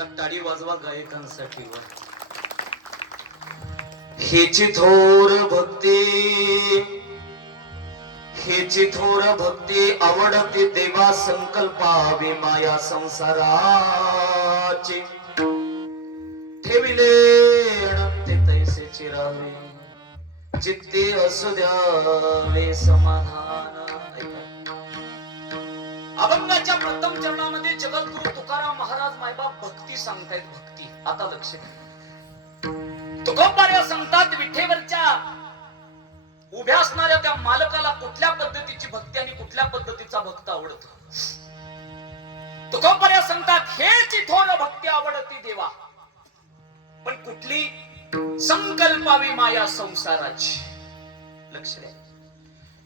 एकदा टाळी वाजवा गायकांसाठी. हेची थोर भक्ती, हेची थोर भक्ती आवडते देवा संकल्पावे माया संसाराची. ठेविले अनंत तैसेची राहावे चित्ते असू द्यावे समाधान. अभंगाच्या प्रथम चरणामध्ये जगद्गुरु तुकाराम महाराज मायबाप भक्ती सांगतायत. भक्ती आता लक्ष द्या. तुकोबाऱ्या सांगतात विठेवरच्या उभ्या असणाऱ्या त्या मालकाला कुठल्या पद्धतीची भक्ती आणि कुठल्या पद्धतीचा भक्त आवडतो. तुकोबाऱ्या सांगतात हेची थोर भक्ती आवडती देवा, पण कुठली? संकल्पावी माया संसाराची. लक्ष द्या.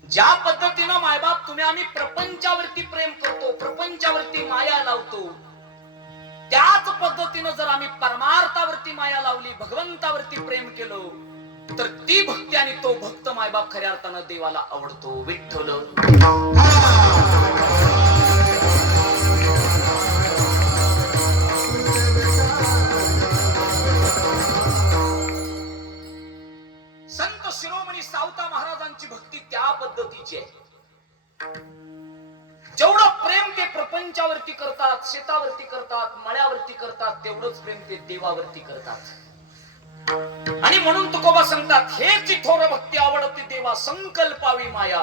ज्या पद्धतीनं मायबाप तुम्ही आम्ही प्रपंचावरती प्रेम करतो, प्रपंचावरती माया लावतो, त्याच पद्धतीनं जर आम्ही परमार्थावरती माया लावली, भगवंतावरती प्रेम केलं, तर ती भक्ती आणि तो भक्त मायबाप खऱ्या अर्थानं देवाला आवडतो. विठ्ठल संत शिरोमणी सावता महाराजांची भक्ती त्या पद्धतीची आहे. जेवढं प्रेम ते प्रपंचावरती करतात, शेतावरती करतात, मळ्यावरती करतात, तेवढंच प्रेम ते देवावरती करतात. आणि म्हणून तुकोबा सांगतात हेची थोर भक्ती आवडते देवा संकल्पावी माया.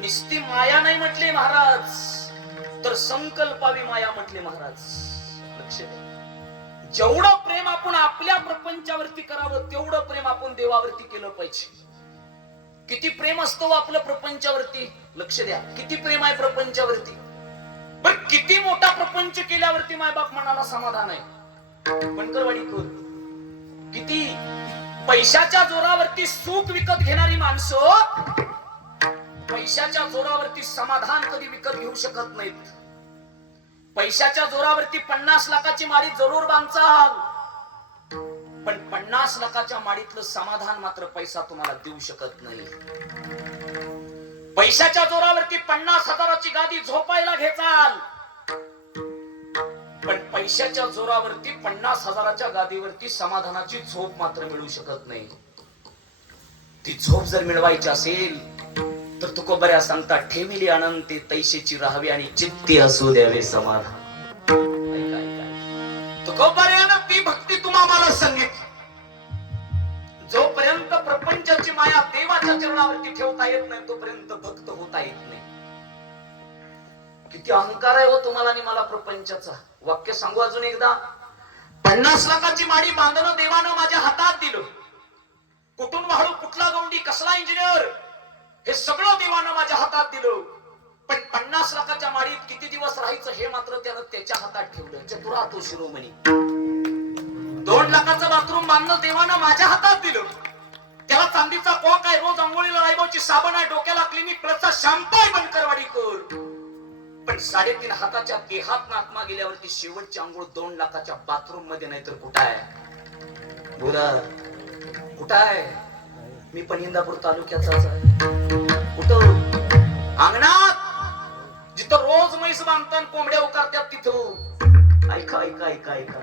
निस्ती माया नाही म्हटले महाराज, तर संकल्पावी माया म्हटले महाराज. लक्ष द्या. जेवढं प्रेम आपण आपल्या प्रपंचावरती करावं, तेवढं प्रेम आपण देवावरती केलं पाहिजे. किती प्रेम असतो आपलं प्रपंचावरती? लक्ष द्या. किती प्रेम आहे प्रपंचावरती? पण किती मोठा प्रपंच केल्यावरती मायबाप मनाला समाधान आहे. बनकरवाडी कर किती पैशाच्या जोरावरती सुख विकत घेणारी माणसं पैशाच्या जोरावरती समाधान कधी विकत घेऊ शकत नाहीत. पैशाच्या जोरावरती 50 लाखाची माडी जरूर बांधचाल, पण 50 लाखाच्या माडीतलं समाधान मात्र पैसा तुम्हाला देऊ शकत नाही. पैशाच्या जोरावरती 50,000ची गादी झोपायला घेचाल, पण पैशाच्या जोरावरती 50,000च्या गादीवरती समाधानाची झोप मात्र मिळू शकत नाही. ती झोप जर मिळवायची असेल तर तुकोबऱ्या सांगतात ठेविली अनंते तैसेची राहावी आणि चित्ते असू द्यावे समाधान. तुकोबऱ्यानं ती भक्ती तुम्हाला सांगितली. जोपर्यंत प्रपंचाची माया देवाच्या चरणावरती ठेवता येत नाही, तोपर्यंत भक्त होता येत नाही. किती अहंकार आहे हो तुम्हाला आणि मला प्रपंचाचा. वाक्य सांगू अजून एकदा. 50 लाखाची माडी बांधणं देवानं माझ्या हातात दिलं. कुठून वाळू, कुठला गौंडी, कसला इंजिनियर, हे सगळं देवानं माझ्या हातात दिलं. पण 50 लाखाच्या माडीत किती दिवस राहायचं हे मात्र त्यानं त्याच्या हातात ठेवलं. चतुरा तो शिरोमणी. 2 लाखाचं बाथरूम बांधणं देवानं माझ्या हातात दिलं. त्याला चांदीचा कॉक आहे, रोज अंघोळीला लायबाची साबण आहे, डोक्याला क्लिनिक प्लसचा शॅम्पू आहे. बनकरवाडी कर. पण 3.5 हाताच्या देहात आत्मा गेल्यावरती शेवटची अंघोळ 2 लाखाच्या बाथरूम मध्ये नाही तर कुठं आहे? बोला कुठं आहे? मी पण इंदापूर तालुक्याचाच आहे. कुठं? अंगणात, जिथं रोज म्हैस बांधतात, कोंबड्या उकारतात तिथं. ऐका ऐका ऐका ऐका.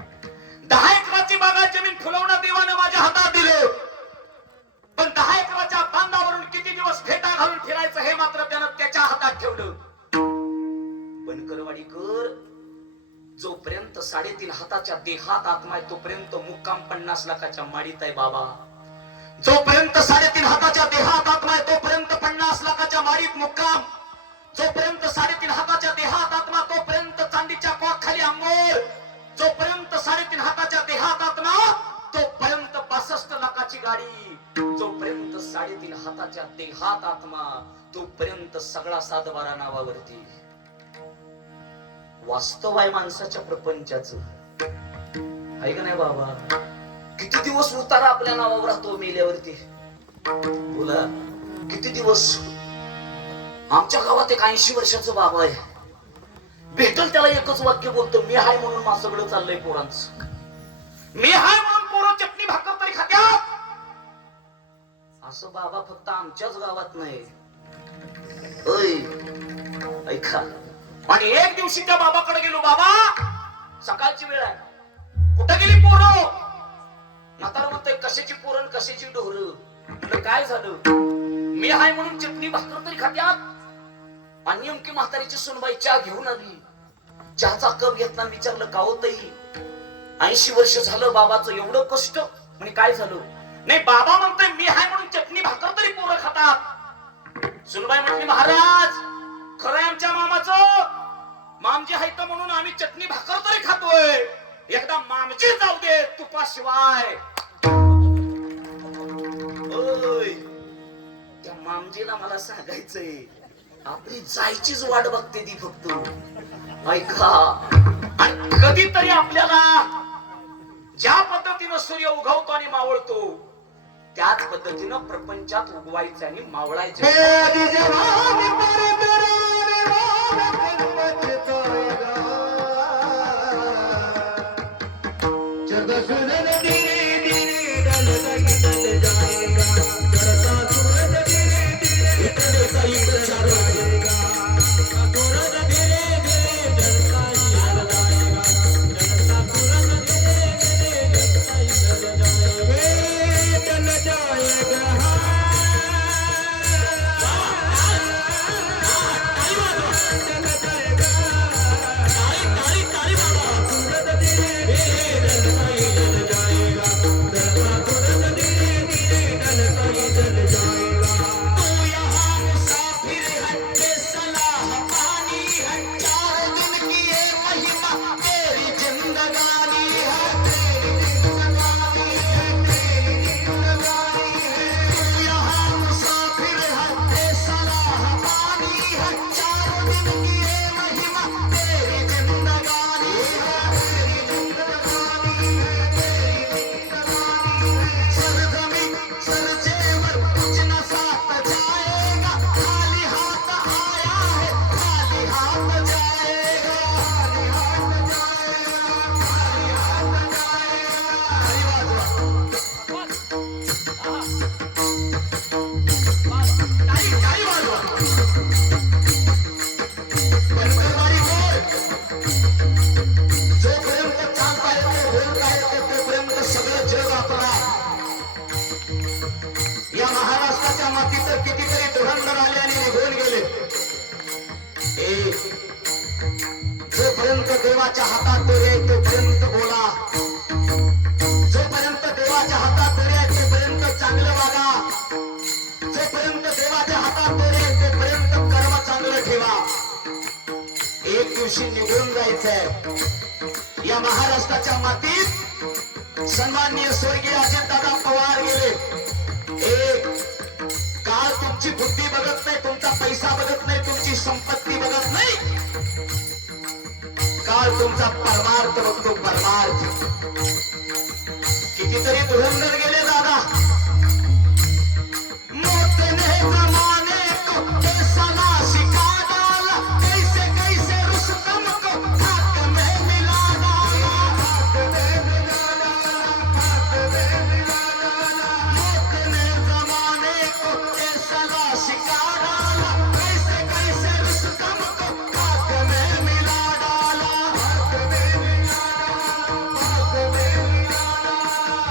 10 एकराची बागायत जमीन फुलवणं देवानं माझ्या हातात दिलं. पण 10 एकराच्या बांधावरून किती दिवस फेटा घालून फिरायचं हे मात्र त्यानं त्याच्या हातात ठेवलं. बनकरवाडी कर. जोपर्यंत 3.5 हाताच्या देहात आत्मा आहे तोपर्यंत मुक्काम 50 लाखाच्या माडीत आहे बाबा. जोपर्यंत 3.5 हाताच्या देहात आत्मा आहे तोपर्यंत 50 लाखाच्या माडीत मुक्काम. जोपर्यंत 3.5 हाताच्या देहात आत्मा तोपर्यंत चांदीच्या कॉक खाली अंघोळ. जोपर्यंत 3.5 हाताच्या देहात आत्मा तोपर्यंत 65 लाखाची गाडी. जोपर्यंत 3.5 हाताच्या देहात आत्मा तोपर्यंत सगळा 7-12 नावावरती. वास्तव आहे माणसाच्या प्रपंचाचं. आहे का नाही बाबा? किती दिवस उतारा आपल्या नावावर राहतो मेल्यावरती? बोला किती दिवस. आमच्या गावात एक 80 वर्षाचं बाबा आहे. भेटल त्याला एकच वाक्य बोलतो, मी हाय म्हणून मा सगळं चाललंय पोरांचं. मी हाय म्हणून पोरं चटणी भाकर तरी खात्यात. असं बाबा फक्त आमच्याच गावात नाही. ऐका. आणि एक दिवशी त्या बाबाकडे गेलो. बाबा सकाळची वेळ आहे, कुठं गेली पोरं? म्हातारं म्हणतोय कशाची पोरण कशाची डोर. म्हणलं काय झालं? मी हाय म्हणून चटणी भाकर तरी खात्यात. आणि नेमकी म्हातारीची सुनबाई चहा घेऊन आली. चहाचा कप घेतला, विचारलं का होतही 80 वर्ष झालं बाबाचं एवढं कष्ट. म्हणजे काय झालं? नाही बाबा म्हणतोय मी हाय म्हणून चटणी भाकर तरी पोरं खातात. सुनबाई म्हटली महाराज खरंय आमच्या मामाचं, मामजी हाय का म्हणून आम्ही चटणी भाकर तरी खातोय. एकदा मामजी जाऊ दे तुपाशिवाय. त्या मामजीला मला सांगायचंय आपली जायचीच वाट बघते ती फक्त. ऐका, आणि कधीतरी आपल्याला ज्या पद्धतीनं सूर्य उगवतो आणि मावळतो त्याच पद्धतीनं प्रपंचात उगवायचं आणि मावळायचं. देवाच्या हातात दोरे आहे तोपर्यंत बोला, जोपर्यंत देवाच्या हातात दोरे आहे तोपर्यंत चांगलं वागा, जोपर्यंत देवाच्या हातात दोरे आहे तोपर्यंत कर्म चांगलं ठेवा. एक दिवशी निघून जायचंय. या महाराष्ट्राच्या मातीत सन्माननीय स्वर्गीय अजितदादा पवार गेले. एक काळ तुमची बुद्धी बघत नाही, तुमचा पैसा बघत नाही, तुमची संपत्ती बघत नाही, काळ तुमचा परमार्थ बघतो. परमार्थ कितीतरी धुरंधर गेले दादा. मोतने जमाने को कैसा शिका डाला, कैसे कैसे रुस्तम को खाक में मिला डाला, मोतने जमाने को कैसा शिका डाला, कैसे कैसे रुस्तम को खाक में मिला डाला.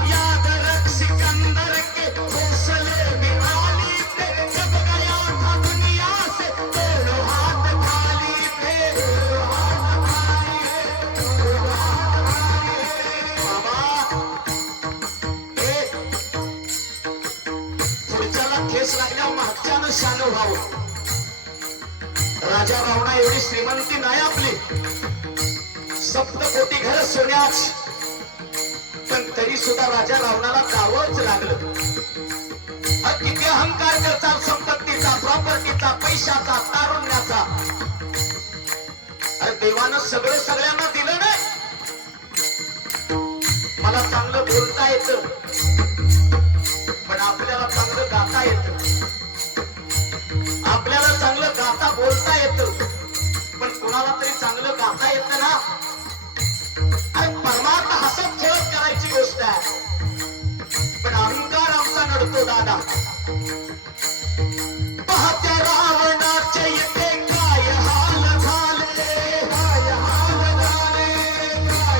याद रख सिकंदर के हौसले में आली थे, जब गया था दुनिया से दोनों हाथ खाली थे. बाबा पुढच्याला ठेस लागल्यावर मागच्यानं शान व्हावं. राजा रावणा एवढी श्रीमंती नाही आपली, सप्तकोटी घर सोन्याच, पण तरी सुद्धा राजा रावणाला जावंच लागलं. किती अहंकार करतात संपत्तीचा, प्रॉपर्टीचा, पैशाचा, तारुण्याचा. अरे देवानं सगळं सगळ्यांना दिलं नाही. मला चांगलं बोलता येतं, पण आपल्याला चांगलं गाता येतं. आपल्याला चांगलं गाता बोलता येतं, पण कोणाला तरी चांगलं गाता येतं ना. अरे परमार्थ हसत खेळत करायची गोष्ट आहे, पण अहंकार आमचा नडतो दादा. पाहत्या रावणाचे येते काय हाल झाले, काय हाल झाले, काय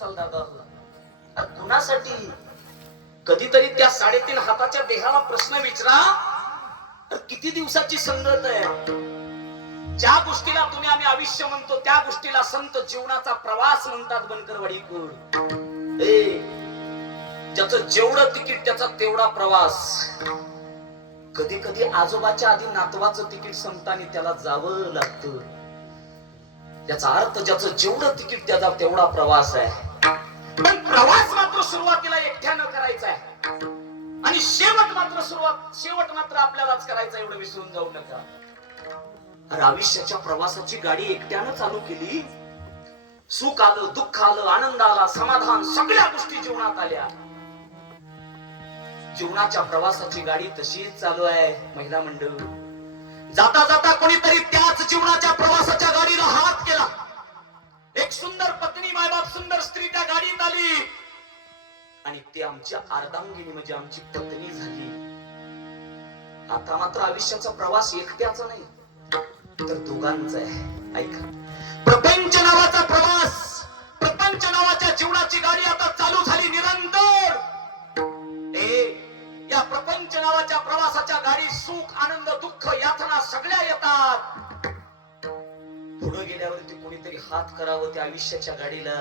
चाल दादा. कुणासाठी? कधीतरी त्या 3.5 हाताच्या देहाला प्रश्न विचारा, तर किती दिवसाची संगत आहे. ज्या गोष्टीला तुम्ही आम्ही आयुष्य म्हणतो त्या गोष्टीला संत जीवनाचा प्रवास म्हणतात. बनकरवाडीकर, ज्याचं जेवढं तिकीट त्याचा तेवढा प्रवास. कधी कधी आजोबाच्या आधी नातवाचं तिकीट संपताना त्याला जावं लागतं. याचा अर्थ ज्याचं जेवढं तिकीट त्याचा तेवढा प्रवास आहे. पण प्रवास मात्र सुरुवातीला एकट्यानं करायचा आहे आणि शेवट मात्र आपल्यालाच करायचा, एवढं विसरून जाऊ नका. अरे आयुष्याच्या प्रवासाची गाडी एकट्यानं चालू केली, सुख आलं, दुःख आलं, आनंद आला, समाधान, सगळ्या गोष्टी जीवनात आल्या. जीवनाच्या प्रवासाची गाडी तशीच चालू आहे. महिला मंडळ, जाता जाता कोणीतरी त्याच जीवनाच्या प्रवासाच्या गाडीला हात केला. एक सुंदर पत्नी, मायबाप, सुंदर स्त्री त्या गाडीत आली आणि ती आमची अर्धांगिनी म्हणजे आमची पत्नी झाली. आता मात्र आयुष्याचा प्रवास एकट्याचा नाही तर दोघांचा आहे. ऐका, प्रपंच नावाचा प्रवास, प्रपंच नावाच्या जीवनाची गाडी आता चालू झाली निरंतर. या प्रपंच नावाच्या प्रवासाच्या गाडीत सुख, आनंद, दुःख, यातना सगळ्या येतात. पुढे गेल्यावरती कोणीतरी हात करावं त्या आयुष्याच्या गाडीला.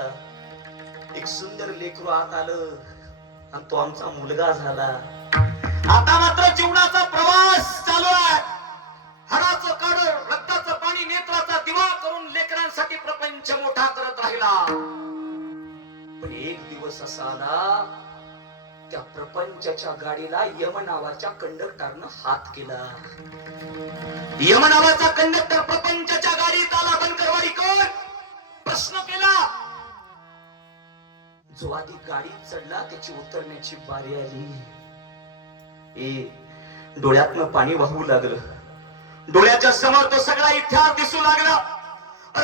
एक सुंदर लेकरू आत आलं आणि तो आमचा मुलगा झाला. आता मात्र जीवनाचा प्रवास चालू आहे. हाडाचं काढ, रक्ताचं पाणी, नेत्राचा दिवा करून लेकरांसाठी प्रपंच मोठा करत राहिला. पण एक दिवस असा आला, त्या प्रपंचाच्या गाडीला यम नावाच्या कंडक्टरनं हात केला. यम नावाचा कंडक्टर प्रपंचाच्या गाडीत आला. बनकरवाडीकर, प्रश्न केला. जो आधी गाडीत चढला त्याची उतरण्याची बारी आली. डोळ्यातनं पाणी वाहू लागलं. डोळ्याच्या समोर तो सगळा इतिहास दिसू लागला.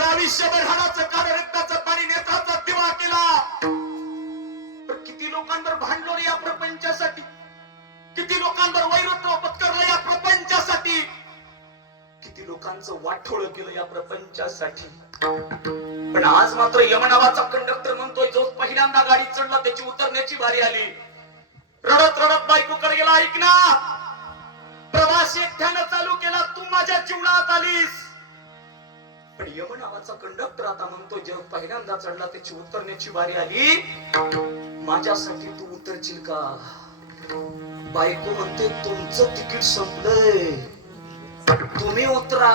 आयुष्यभर हाडाचं काढ, रक्ताचं पाणी, नेत्राचा दिवा केला. पण किती लोकांवर भांडलो या प्रपंचासाठी, किती लोकांवर वैरत्व पत्करलं या प्रपंचासाठी, किती लोकांचं वाटोळ केलं या प्रपंचासाठी. पण आज मात्र यम नावाचा कंडक्टर म्हणतोय, जो पहिल्यांदा गाडीत चढला त्याची उतरण्याची बारी आली. रडत रडत बायकोकडे गेला. ऐक ना, प्रवास एकट्यानं चालू केला, तू माझ्या जीवनात आलीस. पण यम नावाचा कंडक्टर आता म्हणतो, जेव्हा पहिल्यांदा चढला त्याची उतरण्याची बारी आली, माझ्यासाठी तू उतरशील का? बायको म्हणते, तुमचं तिकीट संपलंय, तुम्ही उतरा,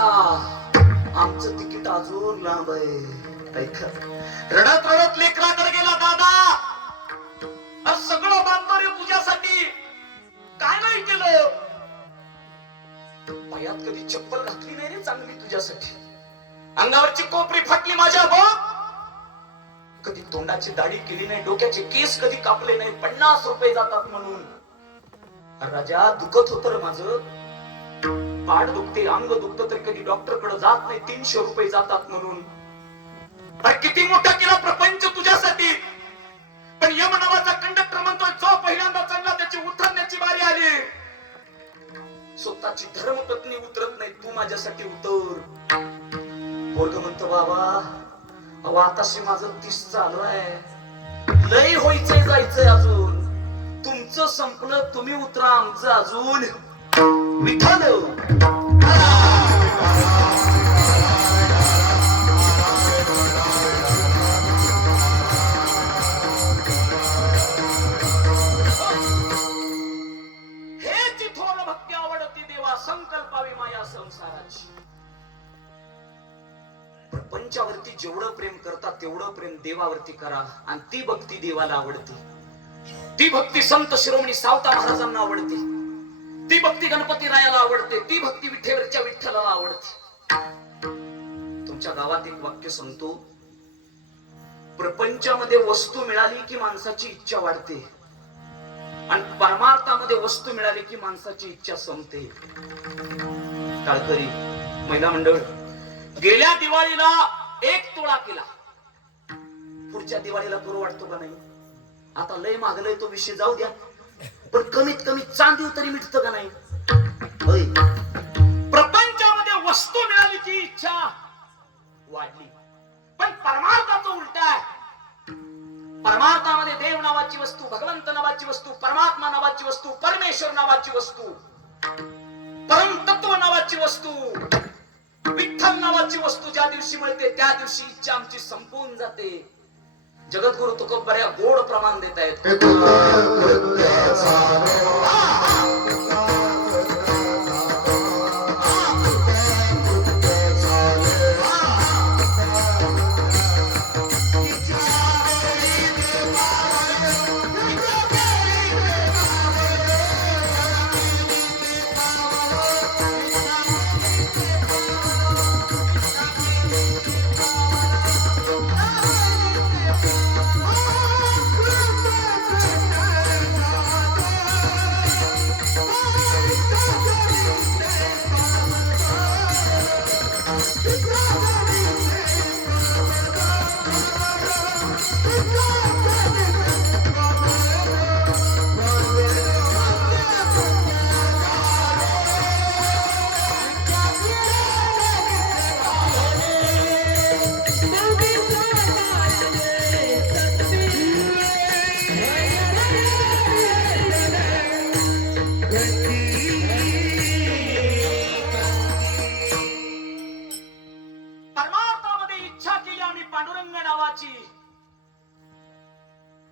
आमचं तिकीट अजून लांब आहे. ऐका, रडत रडत लेकराकडे गेला. दादा, सगळं बांधतो रे तुझ्यासाठी, काय नाही केलं? पायात कधी चप्पल घातली नाही रे चांगली तुझ्यासाठी, अंगावरची कोपरी फाटली माझ्या बघ, कधी तोंडाची दाढी केली नाही, डोक्याचे केस कधी कापले नाही, 50 रुपये जातात म्हणून. राजा, दुखत होत रे माझं, पाठ दुखते, अंग दुखत, तरी कधी डॉक्टर कडे जात नाही, 300 रुपये जातात म्हणून. किती मोठा केला प्रपंच तुझ्यासाठी. पण यम नावाचा कंडक्टर म्हणतोय, जो पहिल्यांदा चढला त्याची उतरण्याची बारी आली. स्वतःची धर्मपत्नी उतरत नाही, तू माझ्यासाठी उतर. पोरग म्हणतो, बाबा आताशी माझं 30 चालू आहे, लय व्हायचंय, जायचंय अजून, तुमचं संपलं, तुम्ही उतरा, आमचं अजून. विठ्ठल, हेची थोर भक्ती आवडती देवा, संकल्पावी माया संसाराची. प्रपंचावरती जेवढं प्रेम करता तेवढं प्रेम देवावरती करा, आणि ती भक्ती देवाला आवडते. ती भक्ती संत शिरोमणी सावता महाराजांना आवडते, ती भक्ती गणपती रायाला आवडते, ती भक्ती विठ्ठलच्या विठ्ठलाला आवडते. तुमच्या गावात एक वाक्य सांगतो, प्रपंचामध्ये वस्तू मिळाली की माणसाची इच्छा वाढते, आणि परमार्थामध्ये वस्तू मिळाली की माणसाची इच्छा संपते. टाळकरी महिला मंडळ, गेल्या दिवाळीला 1 तोळा केला, पुढच्या दिवाळीला करू वाटतो का नाही? आता लय मागलंय तो विषय जाऊ द्या, पण कमीत कमी चांदी तरी मिळत का नाही? प्रपंचामध्ये वस्तू मिळाली की इच्छा वाढली, पण परमार्थाचं उलट आहे. परमार्थामध्ये देव नावाची वस्तू, भगवंत नावाची वस्तू, परमात्मा नावाची वस्तू, परमेश्वर नावाची वस्तू, परम तत्व नावाची वस्तू, विठ्ठल नावाची वस्तू ज्या दिवशी मिळते त्या दिवशी इच्छा आमची संपून जाते. जगद्गुरु तुकोबऱ्या गोड प्रमाण देत आहेत.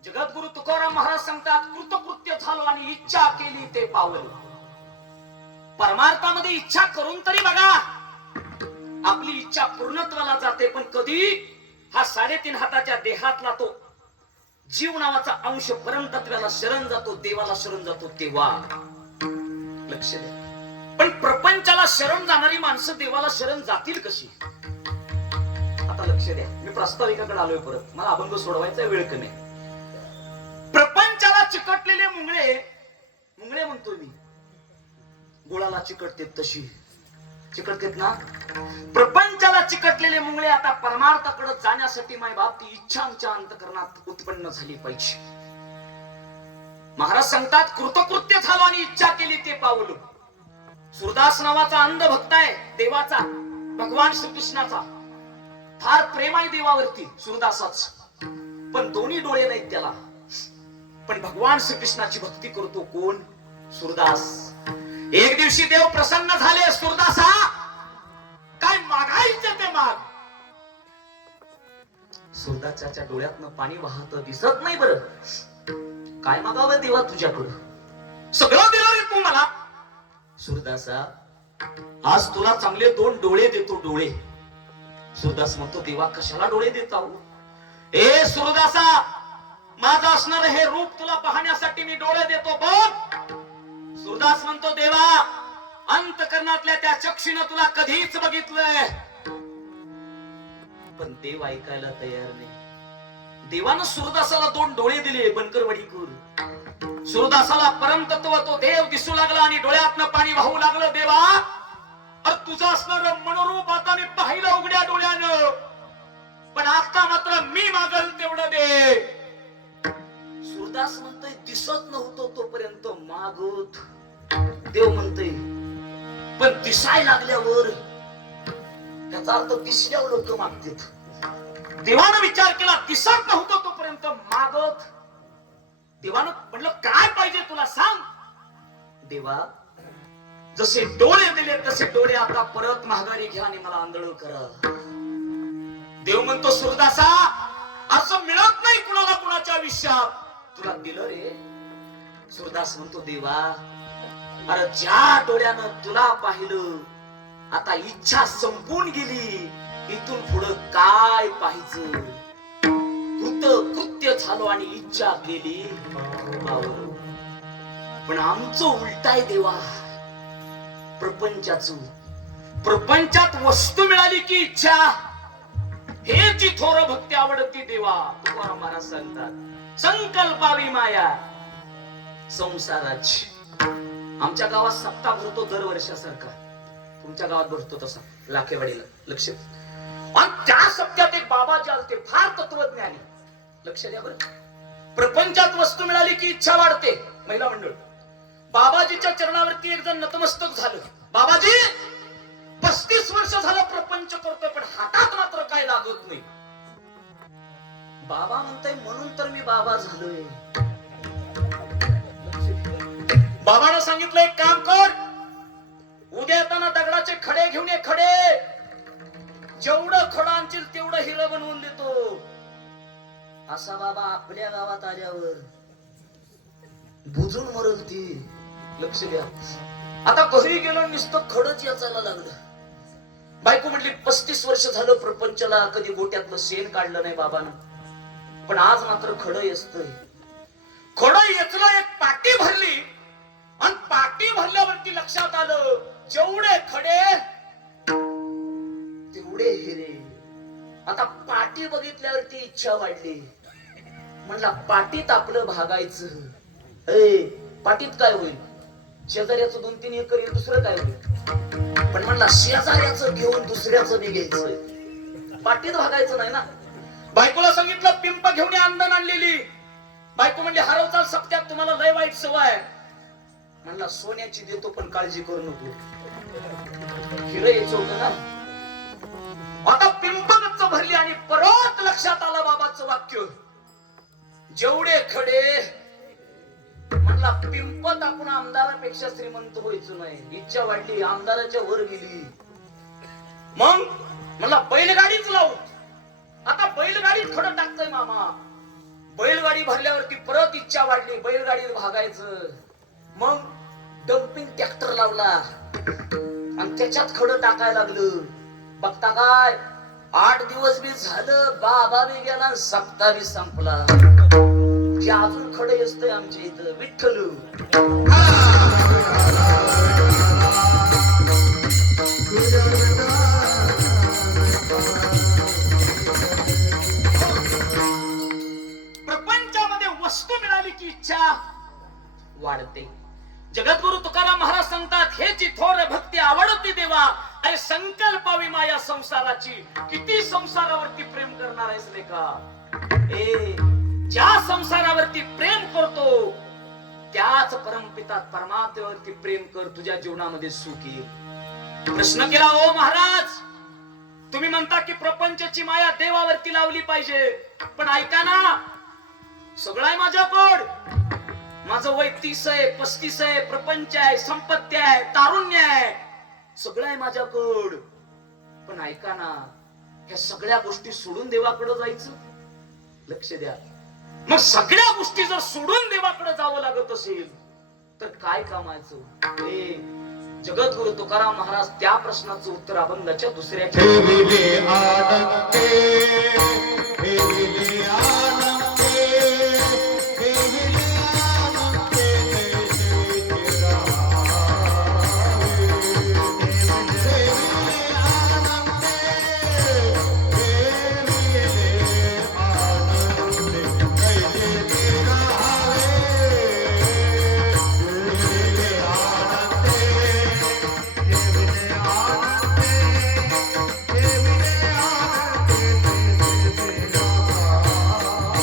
जगद्गुरु तुकाराम महाराज सांगतात, कृतकृत्य झालो आणि इच्छा केली ते पावलो. परमार्थामध्ये इच्छा करून तरी बघा, आपली इच्छा पूर्णत्वाला जाते, पण कधी हा 3.5 हाताच्या देहातला तो जीव नावाचा अंश परमतत्वाला शरण जातो, देवाला शरण जातो तेव्हा. लक्ष द्या. पण प्रपंचाला शरण जाणारी माणसं देवाला शरण जातील कशी? आता लक्ष द्या, मी प्रास्ताविकाकडे आलोय परत, मला अभंग सोडवायचा वेळ कमी. प्रपंचाला चिकटलेले मुंगळे म्हणतोय मी, गुळाला चिकटते तशी चिकटतेत ना. प्रपंचाला चिकटलेले मुंगळे आता परमार्थाकडे जाण्यासाठी माय बाप ती इच्छा आमच्या अंतःकरणात उत्पन्न झाली पाहिजे. महाराज सांगतात, कृतकृत्य झालो आणि इच्छा केली ते पावलो. सुरदास नावाचा अंध भक्त आहे देवाचा, भगवान श्रीकृष्णाचा. फार प्रेम आहे देवावरती सुरदासाच, पण दोन्ही डोळे नाहीत त्याला. पण भगवान श्रीकृष्णाची भक्ती करतो कोण? सुरदास. एक दिवशी देव प्रसन्न झाले, सुरदासा काय मागायचं ते माग. सुरदासाच्या डोळ्यातनं पाणी वाहत दिसत नाही. बरं काय मागावं देवा तुझ्याकडं? सगळं दिलं रे तू मला. सुरदासा आज तुला चांगले 2 डोळे देतो, डोळे. सुरदास म्हणतो, देवा कशाला डोळे देता? ए सुरदासा, माझं असणार हे रूप तुला पाहण्यासाठी मी डोळे देतो बघ. सुरदास म्हणतो, देवा अंतःकरणातल्या त्या चक्षुने तुला कधीच बघितलंय. पण देव ऐकायला तयार नाही. देवानं सुरदासाला 2 डोळे दिले, बनकरवडीकर. सुरदासाला परमतत्व तो देव दिसू लागला आणि डोळ्यातनं पाणी वाहू लागलं. देवा अरे तुझं असणार मनोरूप आता मी पाहिलं उघड्या डोळ्यानं, पण आता मात्र मी मागल तेवढं दे. सुरदास म्हणतोय, दिसत नव्हतो तोपर्यंत मागत. देव म्हणतोय, पण दिसायला लागल्यावर, त्याचा अर्थ दिसल्यावर लोक मागतात. देवानं विचार केला, दिसत नव्हतो तोपर्यंत मागत. देवानं म्हटलं, काय पाहिजे तुला सांग. देवा जसे डोळे दिले तसे डोळे आता परत माघारी घ्या आणि मला आंधळ करा. देव म्हणतो, सुरदासा असं मिळत नाही कुणाला कुणाच्या आयुष्यात. तुला दिलं रे. सुरदास म्हणतो, देवा अरे ज्या डोळ्यानं तुला पाहिलं आता इच्छा संपून गेली, इथून पुढं काय पाहिजे? कृत्य झालो आणि इच्छा केली. पण आमचं उलटाय देवा. प्रपंचात वस्तू मिळाली की इच्छा, हे ती थोर भक्ती आवडती देवा. तुकाराम महाराज सांगतात, संकल्पावी माया संसाराची. आमच्या गावात सप्ताह भरतो दरवर्षासारखा, तुमच्या गावात भरतो तसा लाखेवाडीला. लक्ष. आणि त्या सप्त्यात एक बाबाजी आलते, फार तत्वज्ञानी. लक्ष द्या बरं. प्रपंचात वस्तू मिळाली की इच्छा वाढते. महिला मंडळ, बाबाजीच्या चरणावरती एक जण नतमस्तक झालं. बाबाजी 35 वर्ष झालं प्रपंच करतोय, पण हातात मात्र काय लागत नाही. बाबा म्हणताय म्हणून तर मी बाबा झालोय. बाबानं सांगितलं एक काम कर, उद्या येताना दगडाचे खडे घेऊन ये. खडे जेवढं खडं आणतील तेवढं हिरं बनवून देतो. असा बाबा आपल्या गावात आल्यावर बुजून मरल ती. लक्ष द्या. आता घरी गेलो नुसतं खडच याचायला लागलं. बायको म्हटली 35 वर्ष झालं प्रपंचाला कधी गोट्यातलं शेण काढलं नाही बाबानं, पण आज मात्र खडं येतंय. खडं येचलं, एक पाटी भरली आणि पाटी भरल्यावरती लक्षात आलं जेवढे खडे तेवढे हिरे. आता पाटी बघितल्यावरती इच्छा वाढली. म्हणला पाटीत आपलं भागायचं. पाटीत काय होईल? शेजाऱ्याचं 2-3 एकर येईल, दुसरं काय होईल? पण म्हणला शेजाऱ्याचं घेऊन दुसऱ्याचं निघायचं, पाटीत भागायचं नाही ना. बायकोला सांगितलं पिंप घेऊन अंदन आणलेली. बायको म्हणली हरवचाल सप्त्यात, तुम्हाला लय वाईट सवय. म्हणला सोन्याची देतो पण काळजी करू नको. हिरं यायचं होतं ना. आता पिंप गच्च भरली आणि परत लक्षात आलं बाबाचं वाक्य, जेवढे खडे. म्हणला पिंपत आपण आमदारापेक्षा श्रीमंत व्हायचो नाही. इच्छा वाढली, आमदाराच्या वर गेली. मग म्हणला बैलगाडीच लावू. आता बैलगाडीत खडं टाकतोय मामा. बैलगाडी भरल्यावरती परत इच्छा वाढली, बैलगाडीत भागायचं. मग डम्पिंग ट्रॅक्टर लावला आणि त्याच्यात खडं टाकायला लागलं. बघता काय 8 दिवस बी झालं, बाबा बी गेला, सप्ताह बी संपला. अजून खडे असतंय आमच्या इथं. विठ्ठल प्रपंचामध्ये वस्तू मिळाली की इच्छा वाढते. जगद्गुरु तुकाराम महाराज सांगतात, हे जी थोर भक्ती आवडती देवा, अरे संकल्पावी माया संसाराची. किती संसारावरती प्रेम करणार आहेस रे का? ज्या संसारावरती प्रेम करतो त्याच परमपिता परमात्म्यावरती प्रेम कर, तुझ्या जीवनामध्ये सुख येईल. प्रश्न केला, ओ महाराज तुम्ही म्हणता की प्रपंचाची माया देवावरती लावली पाहिजे, पण ऐका ना, सगळं आहे माझ्याकडं. माझं वय 30 आहे, 35 आहे, प्रपंच आहे, संपत्ती आहे, तारुण्य आहे, सगळं आहे माझ्याकडं. पण ऐका ना, ह्या सगळ्या गोष्टी सोडून देवाकडे जायचं. लक्ष द्या. मग सगळ्या गोष्टी जर सोडून देवाकडे जावं लागत असेल तर काय कामायचं? जगद्गुरु तुकाराम महाराज त्या प्रश्नाचं उत्तर अभंगाच्या दुसऱ्या